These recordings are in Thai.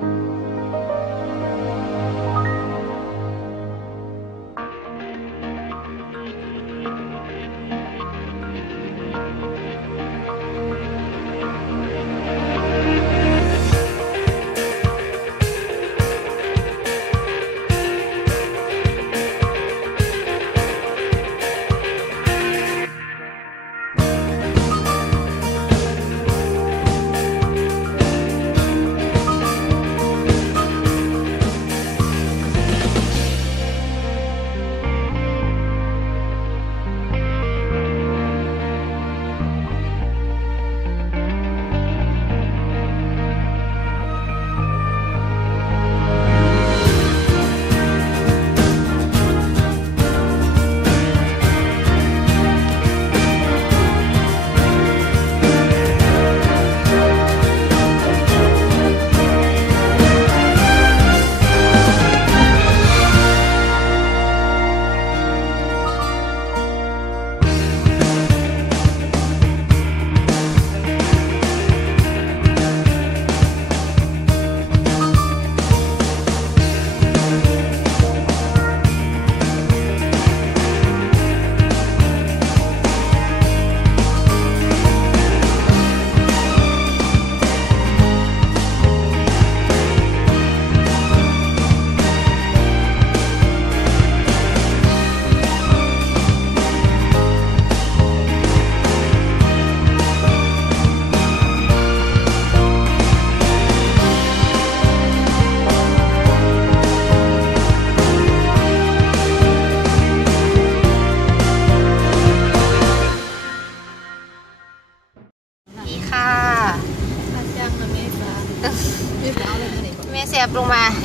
นี่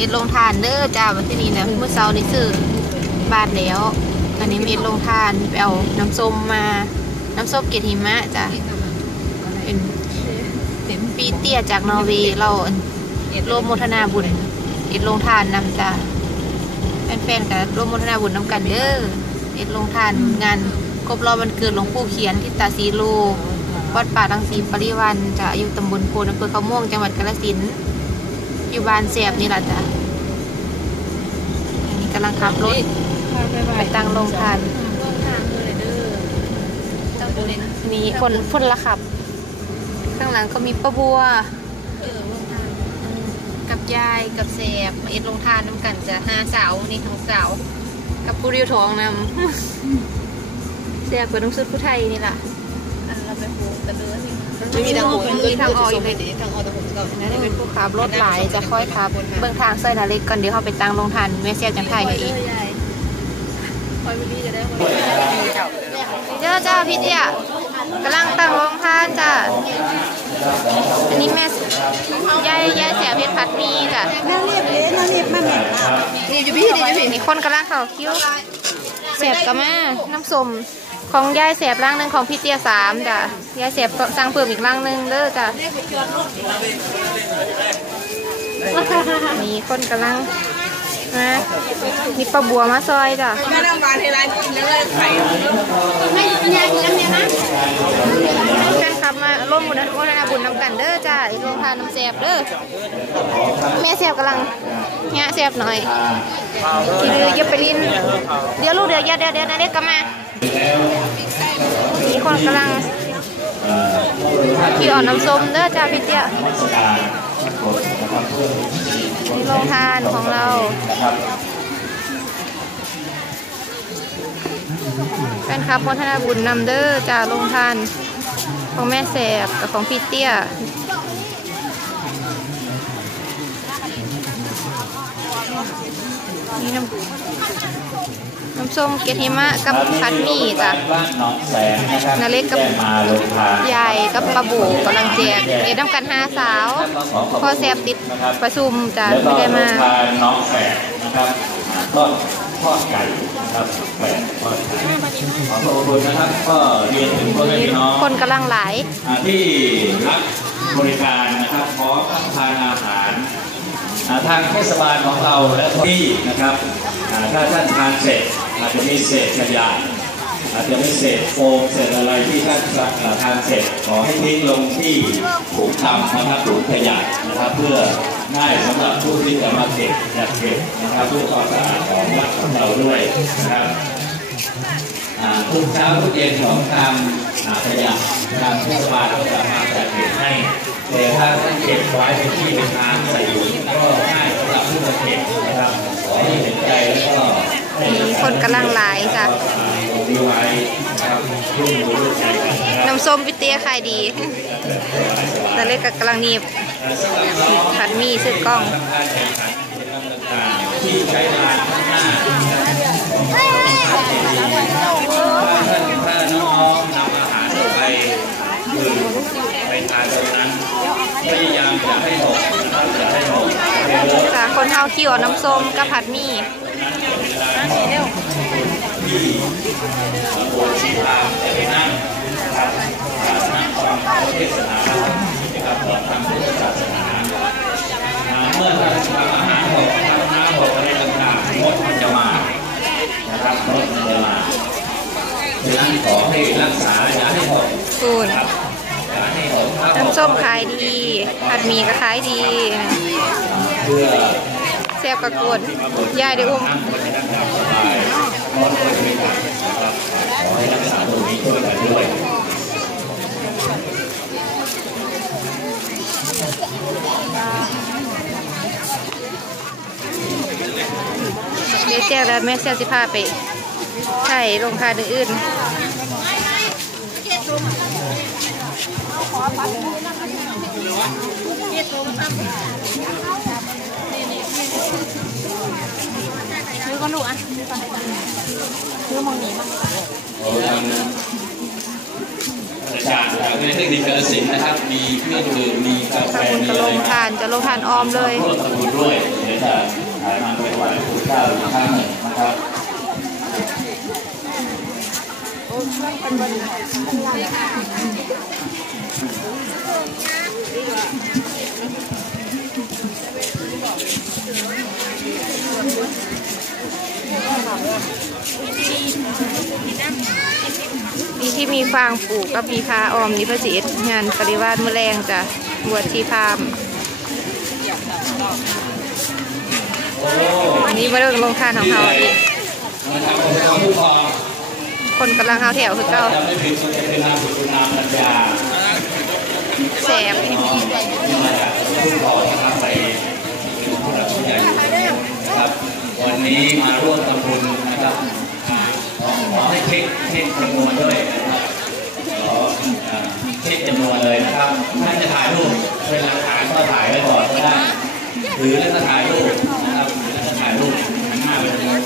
เอ็ดลงทานเด้อจ้าวันที่นี่นะเมื่อเช้านี่ซื้อบาทแล้ว อันนี้เอ็ดลงทานไปเอาน้ำส้มมา น้ำส้มเกล็ดหิมะจ้ะเป็นเต็มปีเตี้ยจากนอร์เวย์เราร่วมโมทนาบุญเอ็ดลงทานนำจ้ะแฟนๆกับร่วมโมทนาบุญนำกันเด้อเอ็ดลงทานงานครบรอบวันเกิดหลวงปู่เขียนที่ตาซีโลวัดป่ารังสีปริวันจะอยู่ตำบลโพนอำเภอเขาม่วงจังหวัดกาฬสินธุ์ อยู่บ้านเสียบนี่แหละจ้ะอันนี้กำลังขับรถพาไปไหวไปตั้งโรงทาน ลงทางเลยเด้อตั้งโบเลนมีคนคนละขับ ข้างหลังก็มีป้าบัวเออลงทางอืมกับยายกับแสบมาเอ็ดลงทานน้ำกันจะห้าสาวนี่ทั้งสาวกับผู้เรียวทองนำแสบกับน้องสุดผู้ไทยนี่แหละอันเราไปโหกันเลยนี่ไม่มีทางออกมีทางออกอยู่ทางออกแต่ผมก็ นั่นเป็นผู้ขับรถหลายจะค่อยขับเบื้องทางเส้นนาเล็กก่อนเดี๋ยวเขาไปตั้งลงทานแม่เสียจังไทยให้อีกคอยไปดีจะได้คอยเจ้าจ้าพี่เตี้ยกำลังตั้งลงทานจ้ะอันนี้แม่ยายยายเสียเพชรพัดมีจ้ะนั่เรียบเลยนั่เรียบมาแม่นนี่จะพี่นี่จะพี่มีคนกำลังเขาคิ้วเสียบกับแม่น้ำส้ม ของยายเสียบร่างหนึ่งของพี่เตี้ยสามจ้ะยายเสียบสั่งเพิ่มอีกร่างหนึ่งเด้อจ้ะมีคนกำลังนะมีปลาบัวมาซอยจ้ะแม่น้ำบานเทร้านกินเลยไข่แฟนคลับมาร่วมบุญโมนาบุญนำกันเด้อจ้าอีกโรงทานน้ำแสบเด้อแม่แสบกำลังเงี้ยแสบหน่อยกินเลยเย็บไปลินเดี๋ยวลูกเดี๋ยวเดี๋ยวเดี๋ยวนะเด็กกลับมา มีคนกำลังขี่อ่อนน้ำส้มเด้อจ้าพี่เตี้ยนี่โรงทานของเราแฟนคลับโมทนาบุญนำเด้อจ้าโรงทาน ของแม่แสบกับของพี่เตี้ยนี่น้ำ น้ำส้มเกล็ดหิมะกับพัดหมี่จ้ะบ้านหน้องแสงนะครับนาเล็กกับแจ้งมาลงทางยายกับปลาบูกำลังแจกเอ็ดน้ำกันห้าสาวพอแสบติดประชุมจ้ะแล้วก็ไม่ได้ลมางทางน้องแฝดนะครับทอดทอดไก่นะครับแฝดทอดไก่ขอขอบคุณนะครับก็เรียนถึงพ่อแม่พี่น้องคนกำลังหลายอ่าที่รับบริการนะครับพร้อมรับประทานอาหารอ่าทางเทศบาลของเราและที่นะครับอ่าถ้าท่านทานเสร็จ อาจจะมีเศษขยะอาจจะไม่เศษโฟมเศษอะไรที่ท่านเอ่อทานเสร็จขอให้ทิ้งลงที่ถุงดำนะครับถุงขยะนะครับ เพื่อง่ายสำหรับผู้ที่จะมาเก็บจัดเก็บนะครับเพื่อความสะอาดของวัดของเราด้วยนะครับทุกเช้าทุกเย็นของทางขยะทางเทศบาลก็จะมาจัดเก็บให้แต่ถ้าท่านเก็บไว้เป็นที่เป็นทางใส่ถุงก็ง่ายสำหรับผู้มาเก็บนะครับขอให้เห็นใจแล้วก็ ให้มีคนกำลังหลายจ้ะตรงนี้ไว้นะครับร่วมมือร่วมใจกันนะน้ำส้มพิเตียขายดีแต่เล็กกับกำลังนีบผัดหมี่ซื้อกล้องทำกาท่านข้างหน้าถ้าท่านถ้าน้องๆนำอาหารไปคือไปทานตรงนั้นพยายามอย่าให้หกนะครับอย่าให้หกเขียวจ้ะคนเฮาคิวน้ำส้มกับผัดมี หมี่โบสถ์ชีพามจะไปนั่งนะครับนั่งฟังเทศนานะครับของทางพุทธศาสนาเมื่อท่านทำอาหารหกทำน้ำหกอะไรต่างๆมดมันจะมานะครับมดมันจะมาดังนั้นขอให้รักษาอย่าให้หกคูณครับอย่าให้หกครับน้ำส้มขายดีผัดหมี่ก็ขายดีเพื่อแซ่บกระกวนยายได้อุ้ม มดมันไม่กัดนะครับขอให้รักษาตรงนี้ช่วยกันด้วยเดี๋ยวแจ้งแล้วแม่เสียสิพาไปใช่โรงทาอื่น อื่นๆอาจารย์จากในเทคนิคกาฬสินธุ์นะครับ มีเครื่องดื่มมีกาแฟทำบุญมีกับอะโรไรงทานจะโรงทานออมเลยร่วมทำบุญด้วยเดี๋ยวจะถ่ายมาไปถวายพระพุทธเจ้าอีกครั้งหนึ่งนะครับ มีที่มีฟางปลูกกับมีพาออมนิพสิทธิ์งานปริวาสเมื่อแรงจ้ะบวชชีพามอันนี้มาเรื่องโรงทานของเขาอีกคนกำลังเอาแถวคือเก่าจะไม่ผิดจะเสกุลนามปัญญาแสบน้องที่มาจากผู้ปกครองนะครับไปเป็นผู้หลักผู้ใหญ่ครับวันนี้มาร่วมทำบุญนะครับขอขอให้ เช็คเช็คจำนวนด้วยนะครับขอเช็คจำนวนเลยนะครับถ้าจะถ่ายรูปเป็นหลักฐานก็ถ่ายไว้ก่อนก็ได้หรือแล้วก็ถ่ายรูปนะครับหรือแล้วก็ถ่ายรูปหันหน้าไปทางโน้น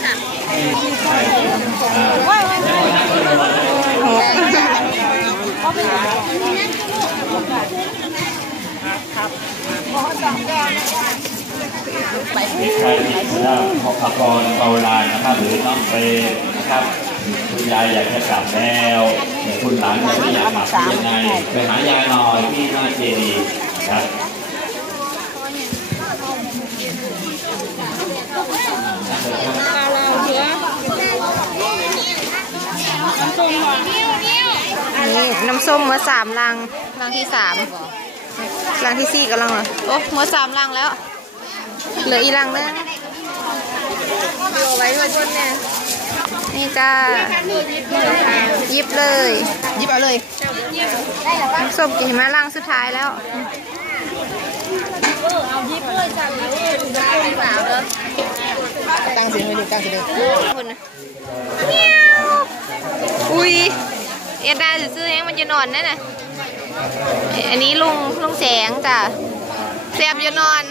ให้ใช่อ่าแล้วก็นับจำนวนเลยมีใครมีหน้าของพักรเบาลานนะครับ หรือน้องเฟรมนะครับ คุณยายอยากจะกลับแล้วคุณหลานยังไม่อยากกลับยังไงไปหายายหน่อยที่หน้าเจดีย์ครับนี่น้ำส้มเมื่อสามลังลังที่สามลังที่สี่กำลังเลยโอ้เมื่อสามลังแล้ว เหลืออีลังนึงไว้ด้วยคนเนี่ย นี่จ้ายิบเลยยิบเอาเลยน้ำส้มกินมาลังสุดท้ายแล้วตั้งสิไม่ดูตั้งสิเด้อคุณนะเมียวอุ้ยเอ็ดดาซื้อๆยังมันจะนอนนั่นน่ะอันนี้ลุงลุงแสงจ้ะแซบจะนอน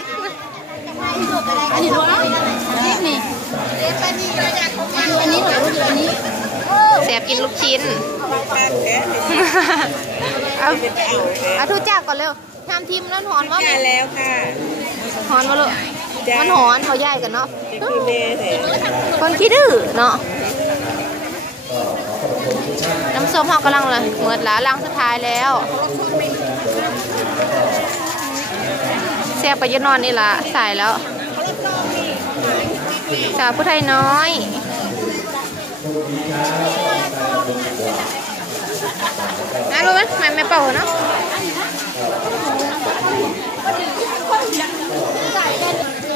อันนี้ดูนะนี่นี่อันนี้เหรออันนี้แสบกินลูกชิ้นเอาเอาทุกจากก่อนเร็วทำทีมนั่นหอนว่าได้แล้วค่ะหอนมาเลยมันหอนเขาใหญ่กันเนาะคือเมย์เถอะคนขี้ดื้อเนาะน้ำส้มเขากำลังเลยเหมือนหลาลังสุดท้ายแล้วแซ่บไปยะนอนนี่ละใส่แล้วสาวผู้ไทยน้อย น่ารู้ไหมไม่ไม่เป่าเนาะ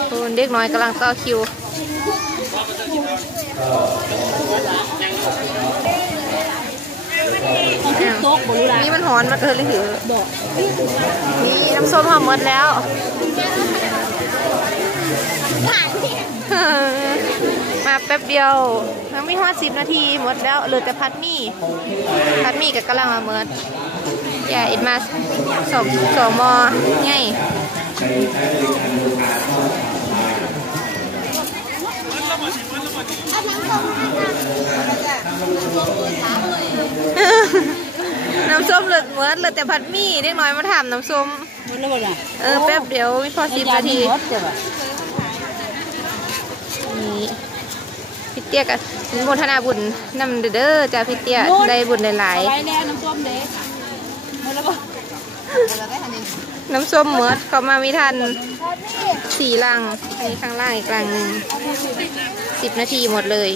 โอ้เด็กน้อยกำลังต่อคิวโต๊ะบรู้ละนี่มันหอนมาเกินเลยถือนี่น้ำส้มหอมหมดแล้ว มาแป๊บเดียวยังไม่ฮอดสิบนาทีหมดแล้วเหลือแต่พัดหมี่พัดหมี่กับกำลังมาเมิดอย่าอิดมาสองสองหมอไงในใช้บริการโดยการเข้ามาน้ำส้มเหลือเมิดเหลือแต่พัดหมี่เด็กน้อยมาถามน้ำส้มหมดแล้วบ่ล่ะเออแป๊บเดียวไม่พอสิบนาที หมดจ้ะบ่ นี่ พี่เตี้ยกับโมทนาบุญนำเด้อจ้าพี่เตี้ยได้บุญหลายไปแล้วน้ำส้มเด้หมดแล้วบ่ๆน้ำส้มเมิดเขามาไม่ทันสี่ลังอันนี้ข้างล่างอีกลังหนึ่งสิบนาทีหมดเลย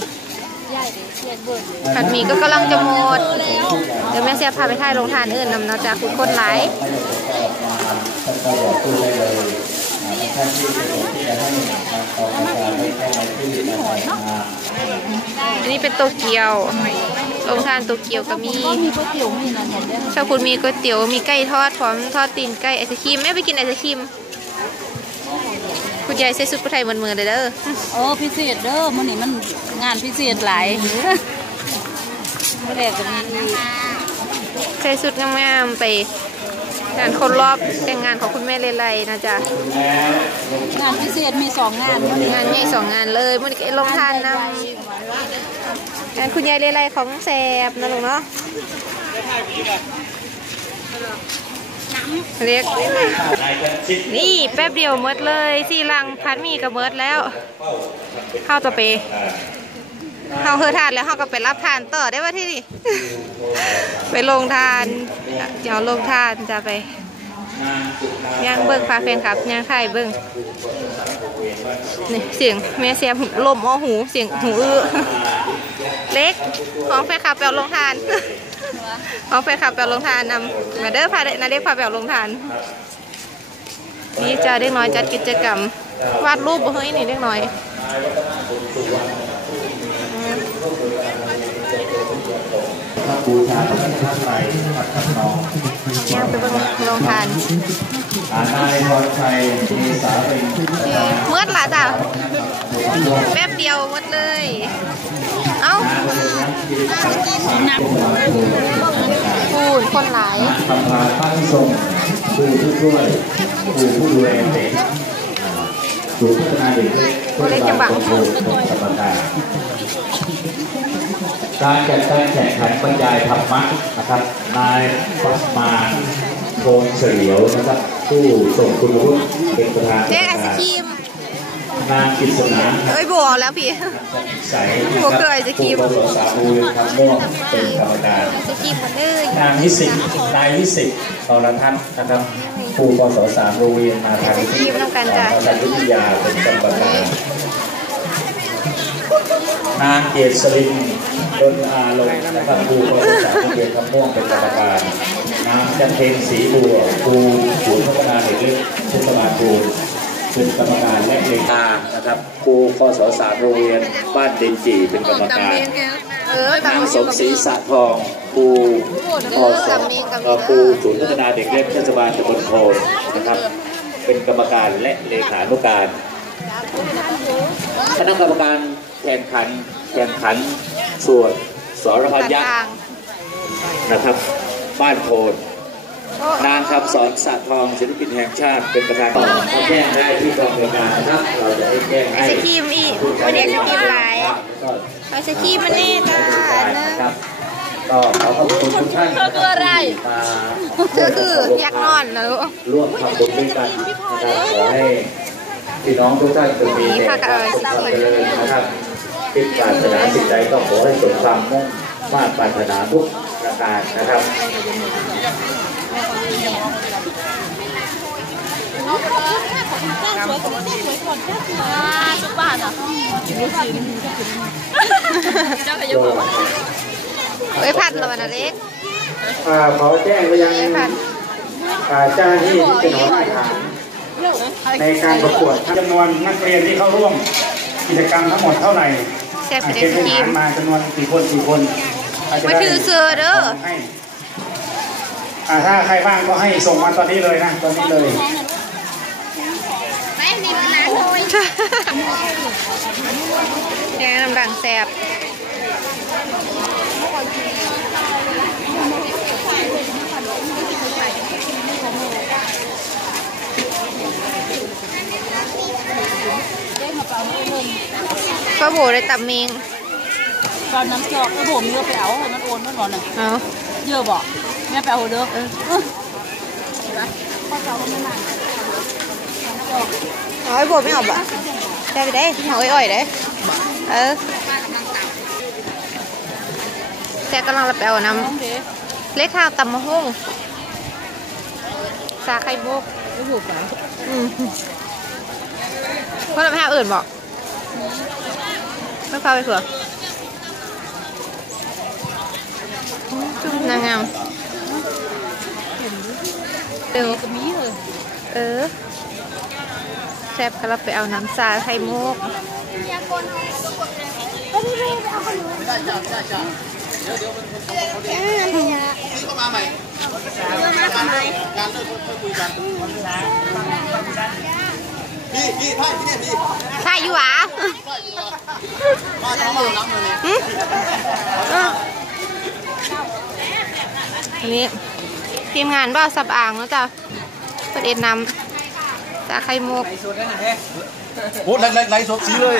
ใหญ่เด้เสียเบิดเลยผัดหมี่ก็กำลังจะหมด เดี๋ยวแม่เสียพาไปถ่ายโรงทานอื่นนำเนาะจ้าคุณคนหลายท่านก็บอกพูดได้เลยท่านที่ อันนี้เป็นโตเกียวโรงทานโตเกียวก็มีก็มีก๋วยเตี๋ยวมีนั่นเห็นเด้อชาวคุณมีก๋วยเตี๋ยว มีไก่ทอดพร้อมทอดตีนไก่ไอศครีมแม่ไปกินไอศครีม คุณยายใส่ชุดผู้ไทยเหมือนมือเลยเด้อเออพิเศษเด้อมื้อนี้มันงานพิเศษหลายมื้อแรกก็มีใส่ชุดงามๆไป งานคนรอบแต่งงานของคุณแม่เลไลนะจ๊ะงานพิเศษมีสองงานมื้อนี้งานใหญ่สองงานเลยมันลงทานนำงานคุณยายเลไลของแสบนะลุงเนาะเรียกนายกันชิดนี่แป๊บเดียวหมดเลยสี่ลังพัดหมีกับเมิดแล้ว เข้าจะไป เข้าเฮอทานแล้วเข้าก็ไปรับทานต่อได้ป่ะที่นี่ ไปลงทานเดี๋ยวลงทานจะไปนางสุภาย่างเบิ้งพาแฟนครับย่างไทยเบิ้งนี่เสียงแม่เสียงลมอ้อหูเสียงหูอื้อเล็กของแฟนคลับแปลลงทานของแฟนคลับแปลลงทานนำมาเด้อพาเด็กนาเด็กพาแปลลงทานนี่จะเด็กน้อยจัดกิจกรรมวาดรูปบ่เฮ้ยนี่เด็กน้อยอืม พระบูชาพระพุทธไตรพัฒน้องย่างไปเบิ่งลงทานอานายพรชัยเมษาเป็นเมื่อละจ้ะแป๊บเดียวหมดเลย เอ้าพูดคนหลายทำทานพระที่ทรงครูผู้ช่วยครูผู้ดูแลเด็กศูนย์พัฒนาเด็กเล็กเทศบาลตำบลตงสมการ การจัดการแข่งขันบรรยายธรรมะนะครับ นายปัสมาโทนเฉลียวนะครับ ผู้ส่งคุณวุฒิเป็นประธานเรียกไอศครีมนางกิษณาเอ้ยบัวแล้วพี่ใสหัวเกยจะคีบผู้ประสาบูรคำม่วงเป็นกรรมการไอศครีมหมดเลยนางวิสิตนายวิสิตตรทัศน์นะครับครูปศสามโรงเรียนมาทางวิทยาการวิทยาเป็นกรรมการนางเกษริน ดนอาลงนะครับครูปศสามโรงเรียนคำม่วงเป็นกรรมการนางจันเพ็ญศรีบัวครูศูนย์พัฒนาเด็กเล็กเทศบาลครูเป็นกรรมการและเลขานะครับครูปศสามโรงเรียนบ้านเดนจีเป็นกรรมการเออตามนางมาอสยู่มกับศรีสะทองครูพอสเอ่อครูศูนย์พัฒนาเด็กเล็กเทศบาลตำบลโพนนะครับ เป็นกรรมการและเลขานุการคณะกรรมการแข่งขัน แข่งขันส่วนสรพันยักษ์ทางนะครับ บ้านโพนโอ้นางคำสอนสะทองศิลปินแห่งชาติเป็นประธานต่อเขาแจ้งได้ที่กองบริการนะครับเราจะได้แจ้งไอให้ศครีมอีกวันนี้ไอศครีมหลายไอศครีมมันนี่จ้าอันนึงครับก็ขอขอบคุณทุกท่านเธอคืออะไรมาเธอคืออยากนอนนะลูกร่วมทำบุญด้วยกันนะครับขอให้พี่น้องทุกท่านจงมีแต่ความสุขความเจริญนะครับ คิดปรารถนาสิ่งใดก็ขอให้สมความมุ่งมา่ปรารถนาทุกประการนะครับสุบาทอะกินลูกชิ้นเจ้าขยับมาเอ้ยพัดแล้ววันนะเล็กอ่าขอแจ้งไปยังอ่าเจ้าหน้าที่ที่เป็นหัวหน้าฐานในการประกวดจำนวนนักเรียนที่เข้าร่วมกิจกรรมทั้งหมดเท่าไหร่ ซ่บอ่าไปเกได้ณฑ์ททีหามมาจำนวนกี่คนกี่คนอาจจะมาได้ถือเสือเด้อให้ถ้าใครว่างก็ให้ส่งมาตอนนี้เลยนะตอนนี้เลยไม่นี่มันน้ำเลยแกงน้ำดังแซ่บป้า โบได้ตับเมงตอนน้ำจอกก็ผมเลือกไปเอาให้มันโอนมันก่อนน่ะเอาเยอะบอกแม่ไปเอาเด้อเออเอาไอ้โบไม่เอาบ่ได้ไปได้เอาไอ้อ่อยได้เออแต่กำลังระแปลน้น้องเด้ำเล็กข้าวตำมะฮุ่งซาไข่มุกไม่ถูกกันอืมเพราะเราไปหาอื่นบอก ไม่พาไปเผื่ออนางงามเร็วก็มีเลยเออแซ่บก็เราไปเอาน้ำซาไข่มุกพี่พี่ท่าน พี่เนี่ยพี่ใช่อยู่หวะมาจะมาน้ำเลยหึเอออันนี้ทีมงานบ่าวสับอ่างแล้วจ้ะเปิดเอ็ดน้ำซาไข่มุกโอ้ไล่ไล่ไล่สดสีเลย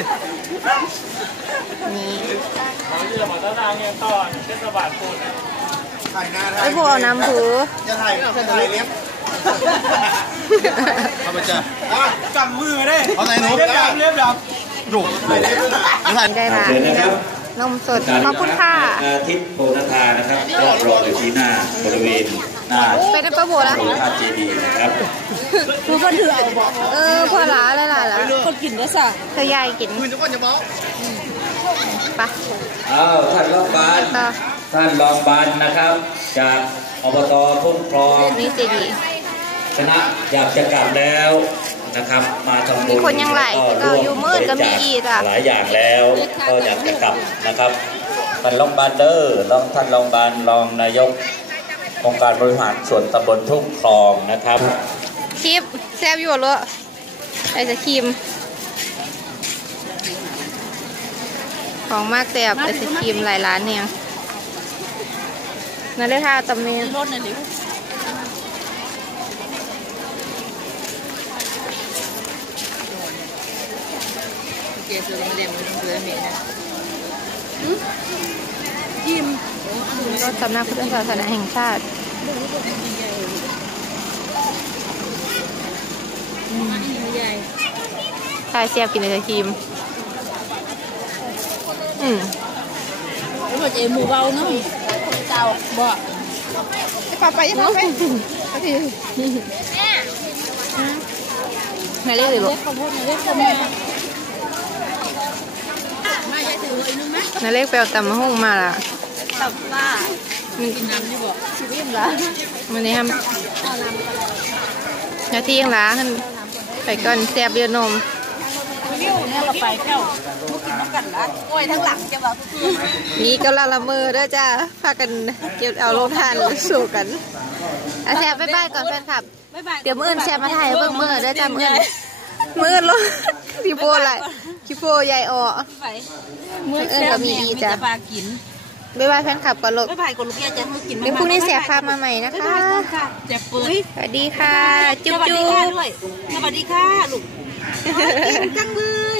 นี่ถ่ายหน้าไอ้พวกเอาน้ำผือจะถ่ายจะถ่ายเล็บ ทำไมจ๊ะกำมือได้เอาไหนหนูเล็บดำเล็บดำหนูถ่ายเล็บด้วยนะถ่ายได้ละเชิญนะครับนมสดขอบคุณค่ะอาทิตย์โพนทานะครับก็รออยู่ที่หน้าบริเวณหน้าไปได้ปะโบแล้วโพธาตุเจดีย์นะครับคือคนถือเอาบอกเออพอละอะไรล่ะล่ะคนกินได้สั่งเธอยายกินคุณจะก้อนจะบอกปะอ้าวท่านรองบานต่อท่านรองบานนะครับ จากอบตทุ่งคลองนี่เจดีย์ คณะอยากจะกลับแล้วนะครับ มาทำบุญมีคนยังไหลก็เราอยู่มืดก็มีอีกอะหลายอย่างแล้วก็อยากจะกลับนะครับท่านรองบานเดอร์รองท่านรองบานรองนายกองค์การบริหารส่วนตำบลทุ่งคลองนะครับคลิปแซ่บอยู่เหรอไอจะครีมของมากแซ่บไอศครีมหลายร้านเนี่ยนั่นเลยค่ะตำเนียงรถน่ะหรือเกลือ เด็มเกลือเหม็นนะยิ้มรถสำนักพุทธศาสนาแห่งชาติใหญ่ชายเสียบกินไอศครีม อืมแล้วมันเอ็มหมูเบาเนาะเจ้าบอกปาไปยังไงนาเรียกเลยบอเล็ก กข้าวโพดเล็กข้าวมาไม่ใช่ถือเลย นึงไหมนาเรียกไปเอาตำมะฮุ่งมาละตับป้าอืมกินน้ำนี่บอกชีวิตเหรอวันนี้ทำหน้าที่ยังล้าขึ้นไปก่อนแซ่บเรือนมเนี่ยเราไปเจ้ามุกินน้ำกันละโอ้ยทั้งหลังจะบอกทุกคืนนี่กำลังละเมอเด้อจ้าพากันเก็บเอาลงทานสู่กันอาแซ่บบ๊ายบายก่อนแฟนคลับบ๊ายบายเดี๋ยวมื้ออื่นแซ่บมาถ่ายให้เบิ่งมื้อเด้อจ้ามื้ออื่น มื้ออื่นลงพี่โปอะไรพี่โปใหญ่ออไปมื้ออื่นก็มีดีจ้ะปลากินบ๊ายบายแฟนคลับก่อนลูกบ๊ายบายคนลูกแก่จะให้กินเดี๋ยวพรุ่งนี้แซ่บพามาใหม่นะบ๊ายคะบายค่ะแจกเปิดสวัสดีค่ะ จุ๊บสวัสจุ๊ดีค่ะบด้วยสวัสดีค่ะลูกจังเลย